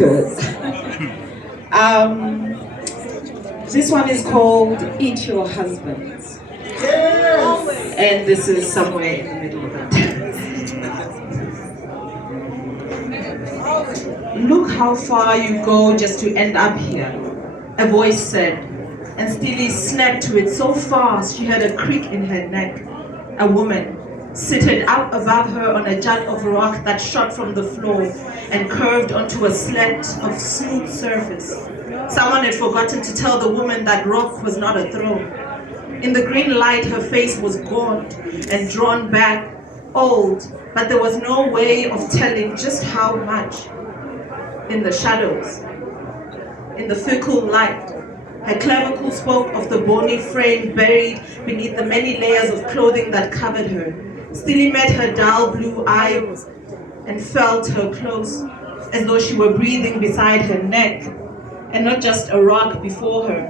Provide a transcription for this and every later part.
Good. This one is called Eat Your Husbands. Yes. And this is somewhere in the middle of it. Look how far you go just to end up here, a voice said, and Steely snapped to it so fast she heard a creak in her neck. A woman seated up above her on a jut of rock that shot from the floor and curved onto a slat of smooth surface. Someone had forgotten to tell the woman that rock was not a throne. In the green light, her face was gaunt and drawn back, old, but there was no way of telling just how much. In the shadows, in the fickle light, her clavicle spoke of the bony frame buried beneath the many layers of clothing that covered her. Steely met her dull blue eyes and felt her close, as though she were breathing beside her neck, and not just a rock before her.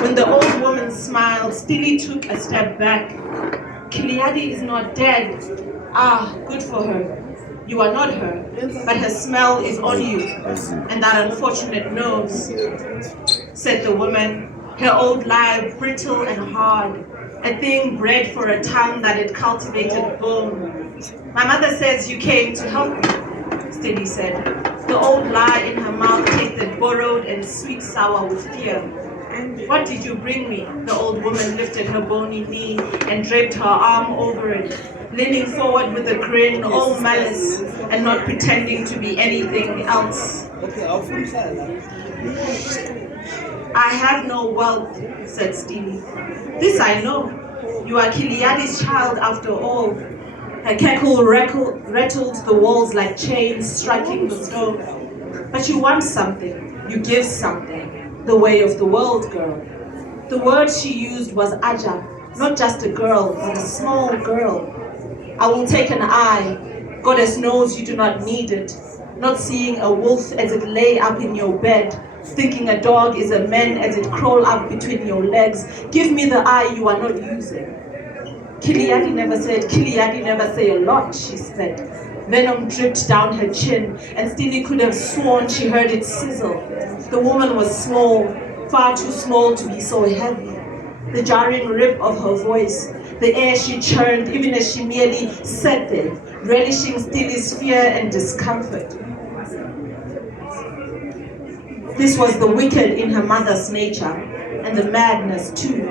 When the old woman smiled, Steely took a step back. Kiliadi is not dead. Ah, good for her. You are not her, but her smell is on you, and that unfortunate nose, said the woman, her old lie brittle and hard, a thing bred for a tongue that had cultivated bone. My mother says you came to help me, Steely said. The old lie in her mouth tasted borrowed and sweet sour with fear. What did you bring me? The old woman lifted her bony knee and draped her arm over it, leaning forward with a grin, all malice, and not pretending to be anything else. I have no wealth, said Steely. This I know. You are Kiliadi's child after all. Her cackle rattled the walls like chains striking the stone. But you want something. You give something. The way of the world, girl. The word she used was Aja, not just a girl, but a small girl. I will take an eye. Goddess knows you do not need it. Not seeing a wolf as it lay up in your bed, thinking a dog is a man as it crawl up between your legs. Give me the eye you are not using. Kiliadi never said, Kiliadi never say a lot, she said. Venom dripped down her chin, and Steely could have sworn she heard it sizzle. The woman was small, far too small to be so heavy. The jarring rip of her voice, the air she churned even as she merely sat there, relishing Steely's fear and discomfort. This was the wicked in her mother's nature, and the madness too.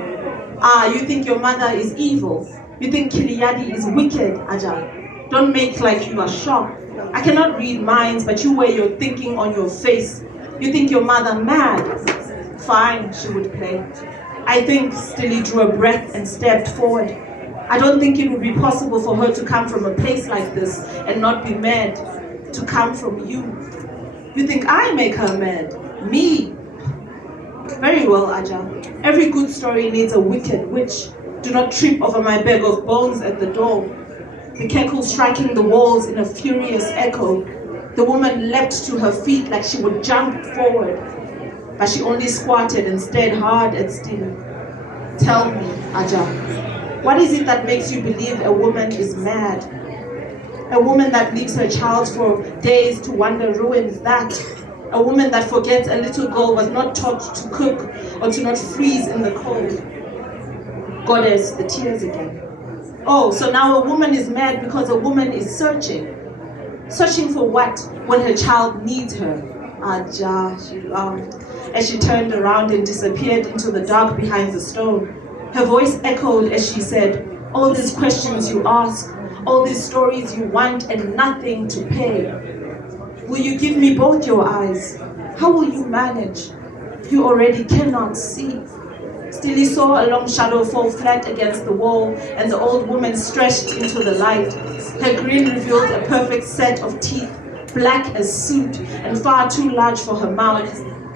Ah, you think your mother is evil? You think Kiliadi is wicked, Ajay? Don't make like you are shocked. I cannot read minds, but you wear your thinking on your face. You think your mother mad? Fine, she would play. I think Steely drew a breath and stepped forward. I don't think it would be possible for her to come from a place like this and not be mad. To come from you. You think I make her mad? Me? Very well, Aja. Every good story needs a wicked witch. Do not trip over my bag of bones at the door. The cackle striking the walls in a furious echo. The woman leapt to her feet like she would jump forward, but she only squatted and stared hard at Steely. Tell me, Aja, what is it that makes you believe a woman is mad? A woman that leaves her child for days to wander ruins that. A woman that forgets a little girl was not taught to cook or to not freeze in the cold. Goddess, the tears again. Oh, so now a woman is mad because a woman is searching. Searching for what when her child needs her? Aja, she laughed as she turned around and disappeared into the dark behind the stone. Her voice echoed as she said, all these questions you ask, all these stories you want and nothing to pay. Will you give me both your eyes? How will you manage? You already cannot see. Steely saw a long shadow fall flat against the wall, and the old woman stretched into the light. Her grin revealed a perfect set of teeth, black as soot and far too large for her mouth.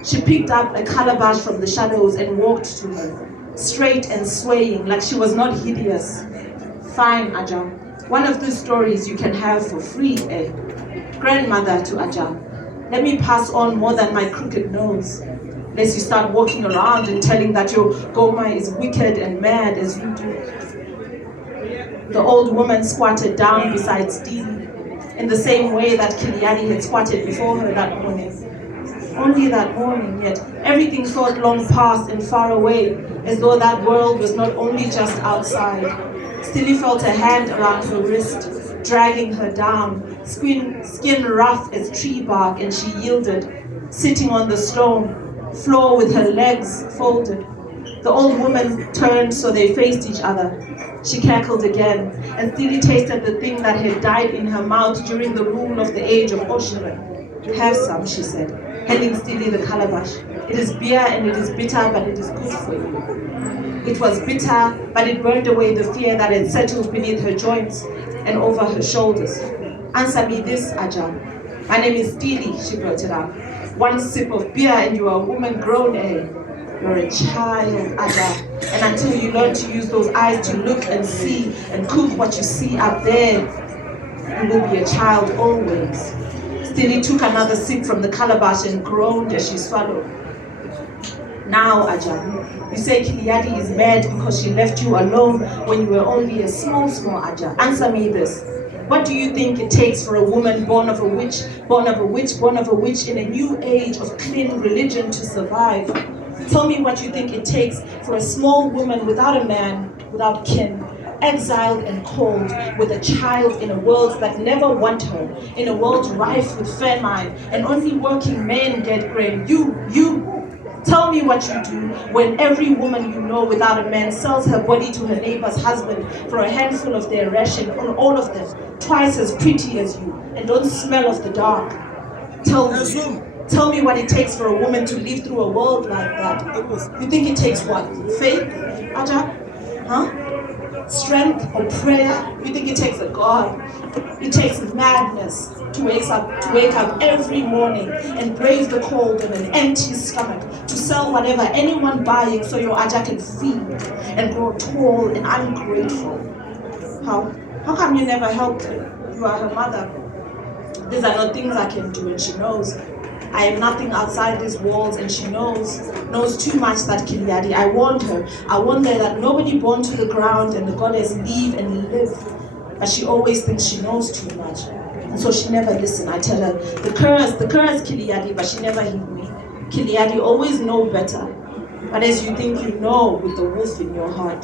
She picked up a calabash from the shadows and walked to her, straight and swaying like she was not hideous. Fine, Aja. One of these stories you can have for free, eh? Grandmother to Aja. Let me pass on more than my crooked nose. Lest you start walking around and telling that your Goma is wicked and mad as you do. The old woman squatted down beside Steely in the same way that Kiliadi had squatted before her that morning. only that morning, yet everything felt long past and far away, as though that world was not only just outside. Stilly felt a hand around her wrist, dragging her down, skin rough as tree bark, and she yielded, sitting on the stone floor with her legs folded. The old woman turned so they faced each other. She cackled again, and Stilly tasted the thing that had died in her mouth during the rule of the age of Oshire. Have some, she said, handing Stilly the calabash. It is beer and it is bitter, but it is good for you. It was bitter, but it burned away the fear that had settled beneath her joints and over her shoulders. Answer me this, Aja. My name is Stilly, she blurted out. One sip of beer and you are a woman grown, eh? You're a child, Aja. And until you learn to use those eyes to look and see and cook what you see up there, you will be a child always. Stilly took another sip from the calabash and groaned as she swallowed. Now, Aja, you say Kiliadi is mad because she left you alone when you were only a small Aja. Answer me this. What do you think it takes for a woman born of a witch in a new age of clean religion to survive? Tell me what you think it takes for a small woman without a man, without kin, exiled and cold, with a child in a world that never want her, in a world rife with famine, and only working men get grain. You, tell me what you do when every woman you know without a man sells her body to her neighbor's husband for a handful of their ration, on all of them, twice as pretty as you, and don't smell of the dark. Tell me what it takes for a woman to live through a world like that. You think it takes what? Faith, Aja? Huh? Strength or prayer? You think it takes a God? It takes madness to wake up every morning and brave the cold on an empty stomach, to sell whatever anyone buying so your Aja can feed and grow tall and ungrateful. How come you never helped her? You are her mother. These are not things I can do, and she knows. I am nothing outside these walls, and she knows too much, that Kiliadi. I warned her that nobody born to the ground and the goddess leave and live. But she always thinks she knows too much. And so she never listens. I tell her, the curse Kiliadi, but she never heed me. Kiliadi always know better. But as you think you know, with the wolf in your heart,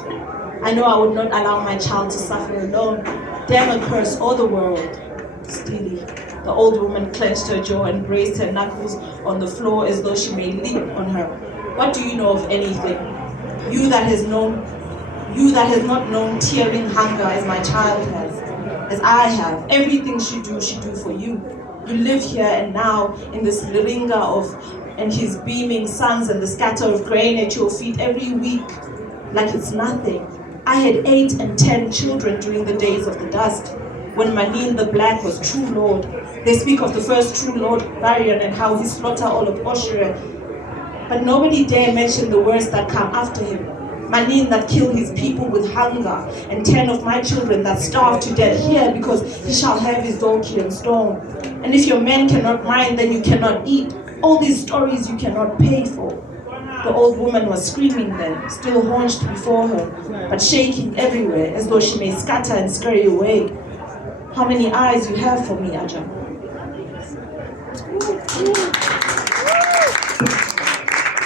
I know I would not allow my child to suffer alone. Damn a curse all the world. Stilly. The old woman clenched her jaw and braced her knuckles on the floor as though she may leap on her. What do you know of anything? You that has not known tearing hunger as my child has, as I have. Everything she do for you. You live here and now in this Liringa and his beaming suns and the scatter of grain at your feet every week, like it's nothing. I had 8 and 10 children during the days of the dust, when Manin the Blak was true Lord. They speak of the first true Lord, Varian, and how he slaughtered all of Oshire. But nobody dare mention the words that come after him. Manin that killed his people with hunger, and 10 of my children that starved to death here because he shall have his donkey and stone. And if your men cannot mine, then you cannot eat. All these stories you cannot pay for. The old woman was screaming then, still haunched before her, but shaking everywhere as though she may scatter and scurry away. How many eyes you have for me, Aja?